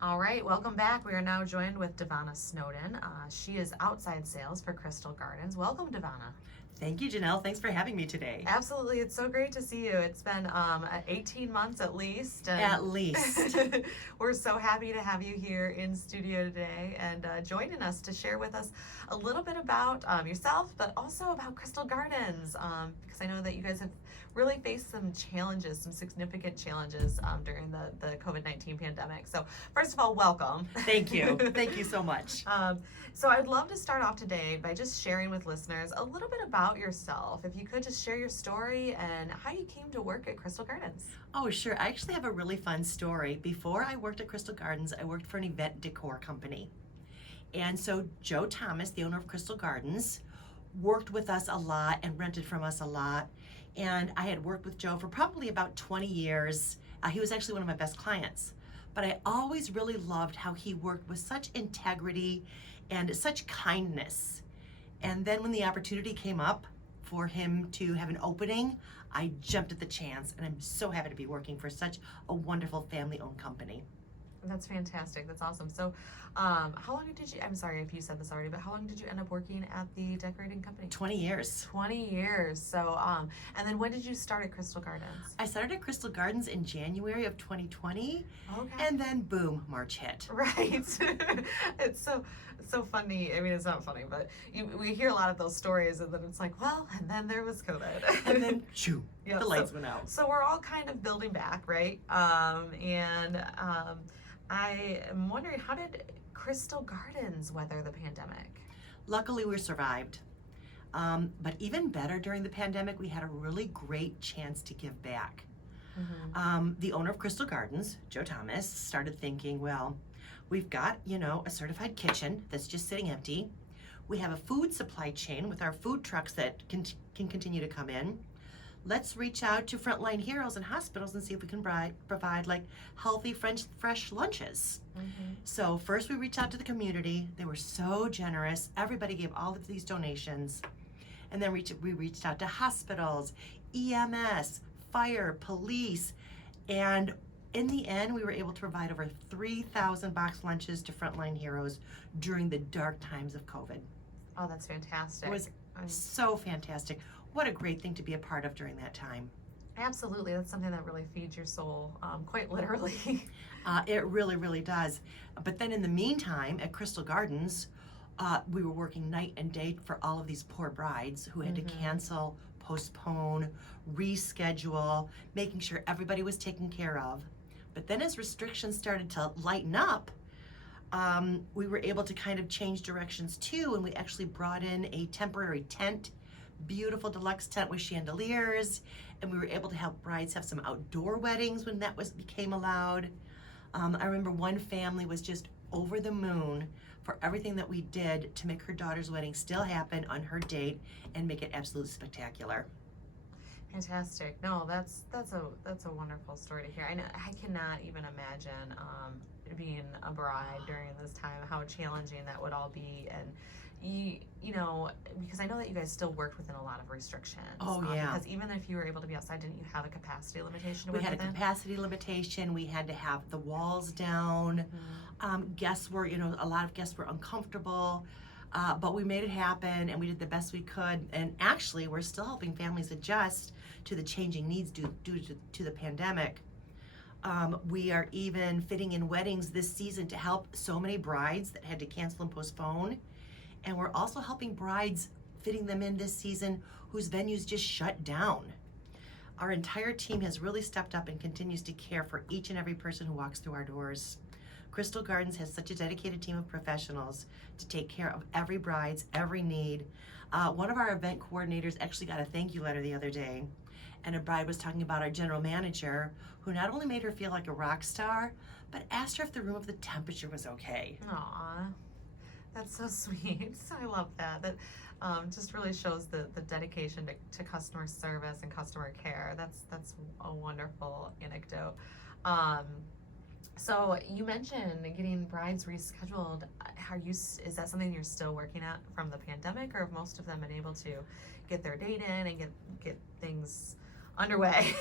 All right, welcome back. We are now joined with Devonna Snowden. She is outside sales for Crystal Gardens. Welcome, Devonna. Thank you, Janelle. Thanks for having me today. Absolutely, it's so great to see you. It's been 18 months at least. And At least. We're so happy to have you here in studio today and joining us to share with us a little bit about yourself, but also about Crystal Gardens, because I know that you guys have really faced some challenges, some significant challenges during the COVID-19 pandemic. So first of all, welcome. Thank you. Thank you so much. So I'd love to start off today by just sharing with listeners a little bit about yourself. If you could just share your story and how you came to work at Crystal Gardens. Oh, sure. I actually have a really fun story. Before I worked at Crystal Gardens, I worked for an event decor company. And so Joe Thomas, the owner of Crystal Gardens, worked with us a lot and rented from us a lot. And I had worked with Joe for probably about 20 years. He was actually one of my best clients. But I always really loved how he worked with such integrity and such kindness. And then when the opportunity came up for him to have an opening, I jumped at the chance, and I'm so happy to be working for such a wonderful family-owned company. That's fantastic. That's awesome. So, how long did you, I'm sorry if you said this already, but how long did you end up working at the decorating company? 20 years. 20 years. So, and then when did you start at Crystal Gardens? I started at Crystal Gardens in January of 2020, Okay. and then boom, March hit. Right. It's so funny. I mean, it's not funny, but we hear a lot of those stories, and then it's like, well, and then there was COVID. And then, shoo, Yeah, the lights went out. So we're all kind of building back, right? I am wondering, how did Crystal Gardens weather the pandemic? Luckily, we survived. But even better, during the pandemic, we had a really great chance to give back. Mm-hmm. The owner of Crystal Gardens, Joe Thomas, started thinking, well, we've got, a certified kitchen that's just sitting empty. We have a food supply chain with our food trucks that can continue to come in. Let's reach out to frontline heroes and hospitals and see if we can provide like healthy, fresh lunches. Mm-hmm. So first we reached out to the community. They were so generous. Everybody gave all of these donations. And then we reached out to hospitals, EMS, fire, police, and in the end, we were able to provide over 3,000 box lunches to frontline heroes during the dark times of COVID. Oh, that's fantastic. It was so fantastic. What a great thing to be a part of during that time. Absolutely. That's something that really feeds your soul, quite literally. It really, really does. But then in the meantime, at Crystal Gardens, we were working night and day for all of these poor brides who had to cancel, postpone, reschedule, making sure everybody was taken care of. But then as restrictions started to lighten up, we were able to kind of change directions too, and we actually brought in a temporary tent, beautiful deluxe tent with chandeliers, and we were able to help brides have some outdoor weddings when that became allowed. I remember one family was just over the moon for everything that we did to make her daughter's wedding still happen on her date and make it absolutely spectacular. Fantastic. No, that's a wonderful story to hear. I cannot even imagine being a bride during this time, how challenging that would all be, and you know, because I know that you guys still worked within a lot of restrictions. Oh yeah. Because even if you were able to be outside, didn't you have a capacity limitation? We had a capacity limitation. We had to have the walls down. Guests were, a lot of guests were uncomfortable. But we made it happen, and we did the best we could. And actually, we're still helping families adjust to the changing needs due to the pandemic. We are even fitting in weddings this season to help so many brides that had to cancel and postpone. And we're also helping brides, fitting them in this season whose venues just shut down. Our entire team has really stepped up and continues to care for each and every person who walks through our doors. Crystal Gardens has such a dedicated team of professionals to take care of every bride's every need. One of our event coordinators actually got a thank you letter the other day, and a bride was talking about our general manager, who not only made her feel like a rock star, but asked her if the room of the temperature was okay. Aw, that's so sweet. I love that. That just really shows the dedication to customer service and customer care. That's a wonderful anecdote. So you mentioned getting brides rescheduled. Is that something you're still working at from the pandemic, or have most of them been able to get their date in and get things underway?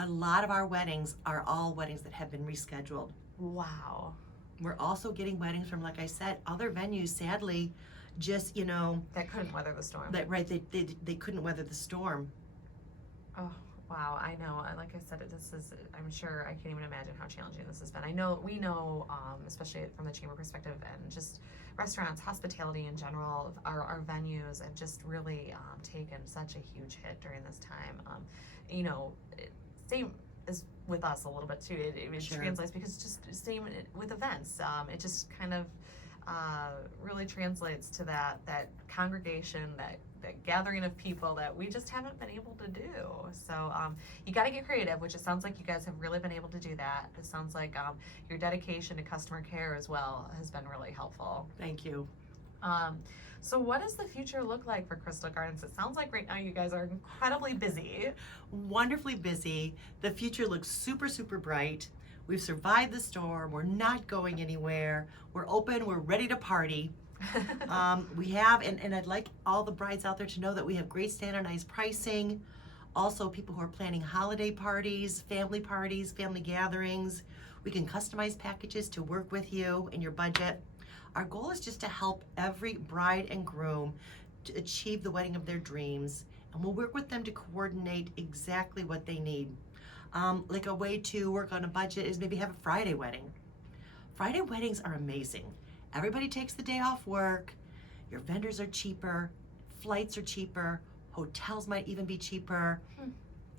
A lot of our weddings are all weddings that have been rescheduled. Wow. We're also getting weddings from, like I said, other venues, sadly, just, you know, That couldn't weather the storm. that right, they couldn't weather the storm. Oh, wow. I know. Like I said, this is, I'm sure, I can't even imagine how challenging this has been. We know, especially from the chamber perspective and just restaurants, hospitality in general, our venues have just really taken such a huge hit during this time. Same as with us a little bit too. It Sure. translates because it's just same with events. It just kind of really translates to that congregation, that gathering of people that we just haven't been able to do. So you got to get creative, which it sounds like you guys have really been able to do that. It sounds like your dedication to customer care as well has been really helpful. Thank you. So what does the future look like for Crystal Gardens? It sounds like right now you guys are incredibly busy. Wonderfully busy. The future looks super, super bright. We've survived the storm. We're not going anywhere. We're open. We're ready to party. We have, and I'd like all the brides out there to know that we have great standardized pricing. Also, people who are planning holiday parties, family gatherings. We can customize packages to work with you in your budget. Our goal is just to help every bride and groom to achieve the wedding of their dreams, and we'll work with them to coordinate exactly what they need. Like a way to work on a budget is maybe have a Friday wedding. Friday weddings are amazing. Everybody takes the day off work, your vendors are cheaper, flights are cheaper, hotels might even be cheaper,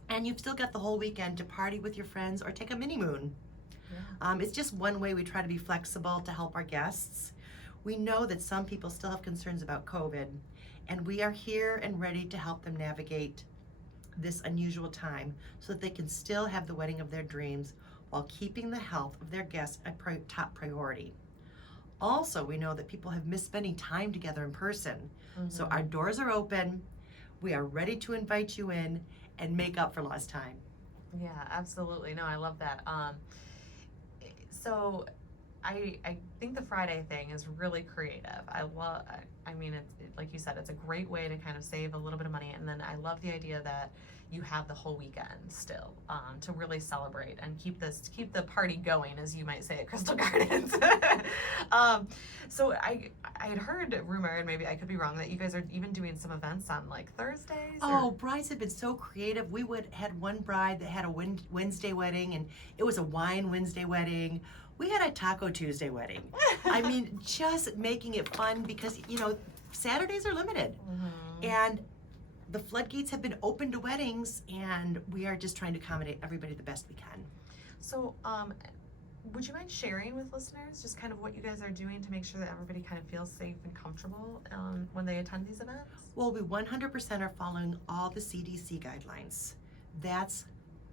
and you've still got the whole weekend to party with your friends or take a mini moon. Yeah. It's just one way we try to be flexible to help our guests. We know that some people still have concerns about COVID, and we are here and ready to help them navigate this unusual time so that they can still have the wedding of their dreams while keeping the health of their guests a top priority. Also, we know that people have missed spending time together in person. So our doors are open. We are ready to invite you in and make up for lost time. Yeah, absolutely. No, I love that. So I think the Friday thing is really creative. I mean, like you said, it's a great way to kind of save a little bit of money. And then I love the idea that you have the whole weekend still to really celebrate and keep the party going, as you might say at Crystal Gardens. So I had heard a rumor, and maybe I could be wrong, that you guys are even doing some events on like Thursdays. Oh, brides have been so creative. We had one bride that had a Wednesday wedding, and it was a wine Wednesday wedding. We had a Taco Tuesday wedding. I mean, just making it fun because, Saturdays are limited. And the floodgates have been open to weddings, and we are just trying to accommodate everybody the best we can. So, would you mind sharing with listeners just kind of what you guys are doing to make sure that everybody kind of feels safe and comfortable when they attend these events? Well, we 100% are following all the CDC guidelines.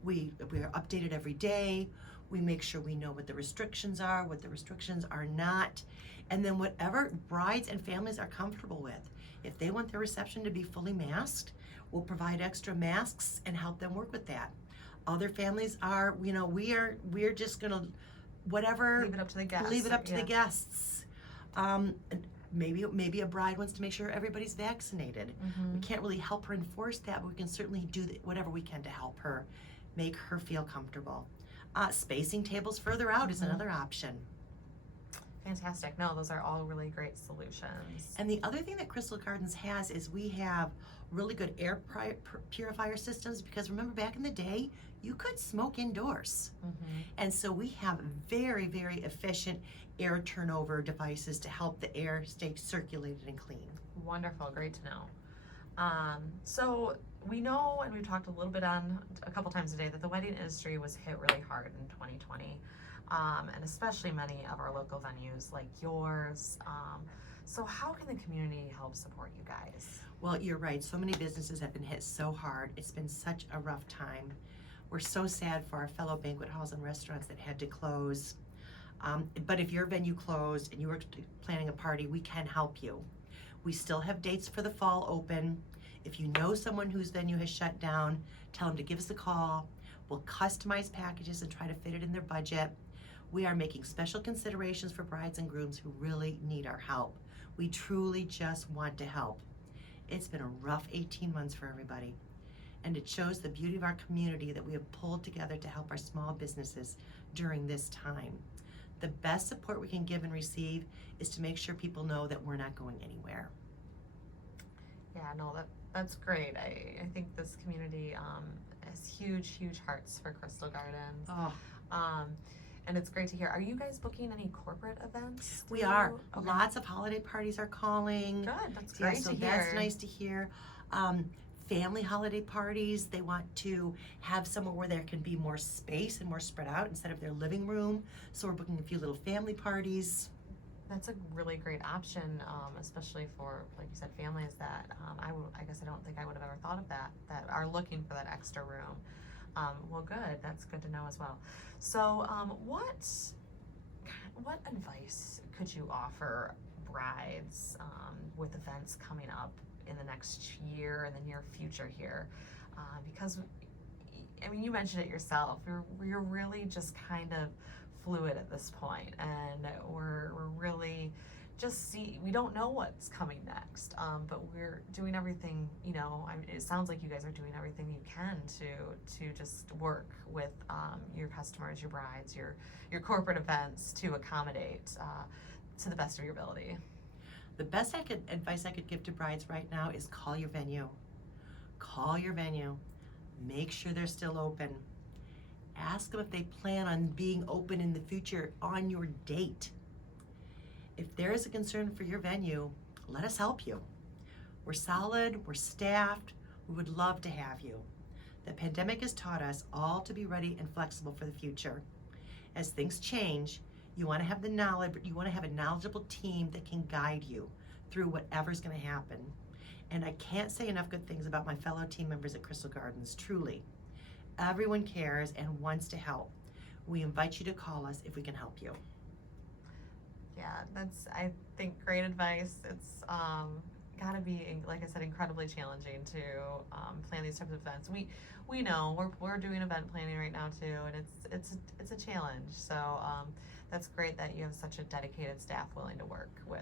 We are updated every day. We make sure we know what the restrictions are, what the restrictions are not, and then whatever brides and families are comfortable with. If they want their reception to be fully masked, we'll provide extra masks and help them work with that. Other families are, we're just gonna, whatever. Leave it up to the guests. Leave it up to the guests. Maybe a bride wants to make sure everybody's vaccinated. We can't really help her enforce that, but we can certainly do whatever we can to help her, make her feel comfortable. Spacing tables further out is another option. Fantastic. No, those are all really great solutions. And the other thing that Crystal Gardens has is we have really good air purifier systems, because remember back in the day, you could smoke indoors. And so we have very, very efficient air turnover devices to help the air stay circulated and clean. Wonderful. Great to know. So we know, and we've talked a little bit on a couple times today, that the wedding industry was hit really hard in 2020. And especially many of our local venues like yours. So how can the community help support you guys? Well, you're right. So many businesses have been hit so hard. It's been such a rough time. We're so sad for our fellow banquet halls and restaurants that had to close. But if your venue closed and you were planning a party, we can help you. We still have dates for the fall open. If you know someone whose venue has shut down, tell them to give us a call. We'll customize packages and try to fit it in their budget. We are making special considerations for brides and grooms who really need our help. We truly just want to help. It's been a rough 18 months for everybody. and it shows the beauty of our community that we have pulled together to help our small businesses during this time. The best support we can give and receive is to make sure people know that we're not going anywhere. Yeah, no, that's great. I think this community has huge hearts for Crystal Gardens. Oh, And it's great to hear. Are you guys booking any corporate events? we are. Okay. Lots of holiday parties are calling. Good. That's Yeah, great so to hear. that's nice to hear. Family holiday parties, they want to have somewhere where there can be more space and more spread out instead of their living room. So we're booking a few little family parties. That's a really great option, especially for, like you said, families that I guess I don't think I would have ever thought of that are looking for that extra room. Well, good. That's good to know as well. So, what advice could you offer brides with events coming up in the next year and the near future here? Because, I mean, you mentioned it yourself. You're really just kind of fluid at this point, and we're really we don't know what's coming next, but we're doing everything, it sounds like you guys are doing everything you can to just work with your customers, your brides, your corporate events to accommodate to the best of your ability. The best advice I could give to brides right now is call your venue. Call your venue. Make sure they're still open. Ask them if they plan on being open in the future on your date. If there is a concern for your venue, let us help you. We're solid, we're staffed, we would love to have you. The pandemic has taught us all to be ready and flexible for the future. As things change, you want to have the knowledge, but you want to have a knowledgeable team that can guide you through whatever's going to happen. And I can't say enough good things about my fellow team members at Crystal Gardens, truly. Everyone cares and wants to help. We invite you to call us if we can help you. Yeah, that's, I think, great advice. It's got to be, like I said, incredibly challenging to plan these types of events. We know we're doing event planning right now too, and it's a challenge. So that's great that you have such a dedicated staff willing to work with.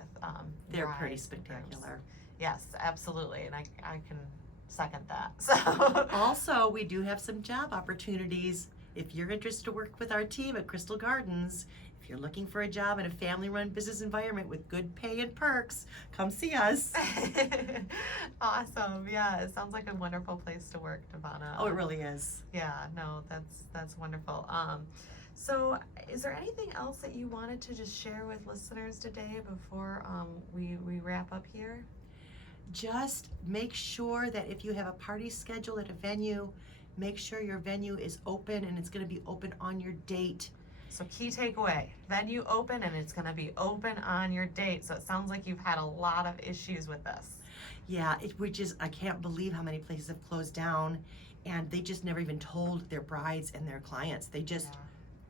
They're brides pretty and spectacular. groups. Yes, absolutely, and I can second that. So Also, we do have some job opportunities. If you're interested to work with our team at Crystal Gardens, if you're looking for a job in a family-run business environment with good pay and perks, come see us. Awesome. Yeah, it sounds like a wonderful place to work, Devonna. Oh, it really is. Yeah, no, that's wonderful. So is there anything else that you wanted to just share with listeners today before we wrap up here? Just make sure that if you have a party scheduled at a venue, make sure your venue is open and it's going to be open on your date. So key takeaway, venue open and it's going to be open on your date. So it sounds like you've had a lot of issues with this. Yeah, I can't believe how many places have closed down and they just never even told their brides and their clients. They just, Yeah,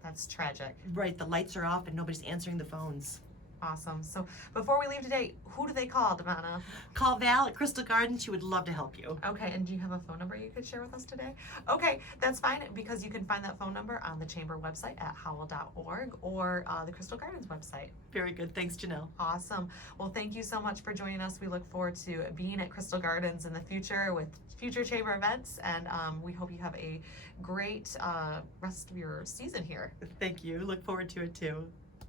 that's tragic. right, the lights are off and nobody's answering the phones. Awesome. So before we leave today, who do they call, Devonna? Call Val at Crystal Gardens. She would love to help you. Okay, and do you have a phone number you could share with us today? Okay, that's fine, because you can find that phone number on the Chamber website at howell.org or the Crystal Gardens website. Very good. Thanks, Janelle. Awesome. Well, thank you so much for joining us. We look forward to being at Crystal Gardens in the future with future Chamber events, and we hope you have a great rest of your season here. Thank you. Look forward to it too.